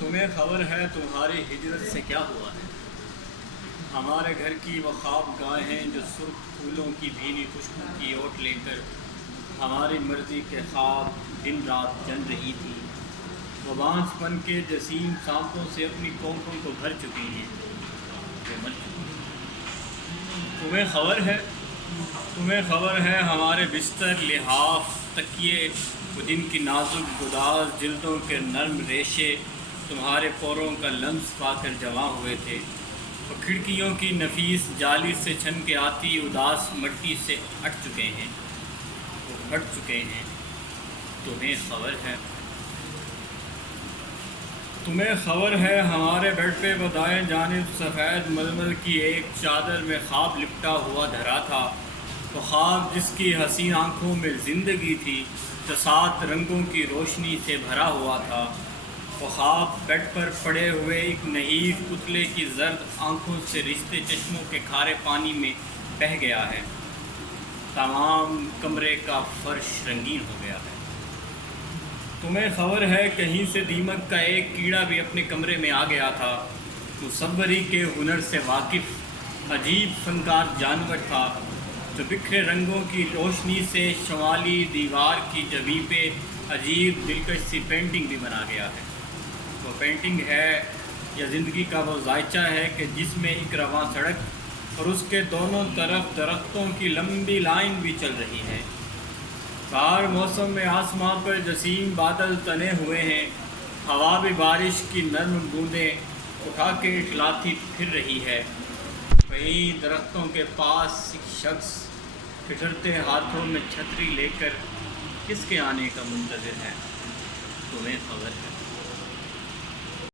تمہیں خبر ہے تمہاری ہجرت سے کیا ہوا ہے؟ ہمارے گھر کی وہ خواب گاہیں جو سرخ پھولوں کی بھینی خوشبو کی اوٹ لے کر ہماری مرضی کے خواب دن رات جن رہی تھی، وہ بانس بن کے جسیم سانپوں سے اپنی پونکوں کو بھر چکی ہیں، وہ مر چکی ہیں۔ تمہیں خبر ہے ہمارے بستر، لحاف، تکیے، وہ جن کی نازک گداز جلدوں کے نرم ریشے تمہارے پوروں کا لمس پا کر جمع ہوئے تھے، وہ کھڑکیوں کی نفیس جالی سے چھن کے آتی اداس مٹی سے ہٹ چکے ہیں، وہ پھٹ چکے ہیں۔ تمہیں خبر ہے ہمارے بیڈ پہ وہ دائیں جانب سفید ململ کی ایک چادر میں خواب لپٹا ہوا دھرا تھا، وہ خواب جس کی حسین آنکھوں میں زندگی تھی جو 7 رنگوں کی روشنی سے بھرا ہوا تھا، وہ خواب بیڈ پر پڑے ہوئے ایک نحیف پتلے کی زرد آنکھوں سے رشتے چشموں کے کھارے پانی میں بہہ گیا ہے، تمام کمرے کا فرش رنگین ہو گیا ہے۔ تمہیں خبر ہے کہیں سے دیمک کا ایک کیڑا بھی اپنے کمرے میں آ گیا تھا، مصوری کے ہنر سے واقف عجیب فنکار جانور تھا جو بکھرے رنگوں کی روشنی سے شمالی دیوار کی جبیں پہ عجیب دلکش سی پینٹنگ بھی بنا گیا ہے۔ وہ پینٹنگ ہے یا زندگی کا وہ ذائچہ ہے کہ جس میں ایک رواں سڑک اور اس کے دونوں طرف درختوں کی لمبی لائن بھی چل رہی ہے۔ بہار موسم میں آسمان پر جسیم بادل تنے ہوئے ہیں، ہوا بھی بارش کی نرم بوندیں اٹھا کے اٹھلاتی پھر رہی ہے، وہیں درختوں کے پاس ایک شخص ٹھٹھرتے ہاتھوں میں چھتری لے کر کس کے آنے کا منتظر ہے؟ تمہیں خبر ہے؟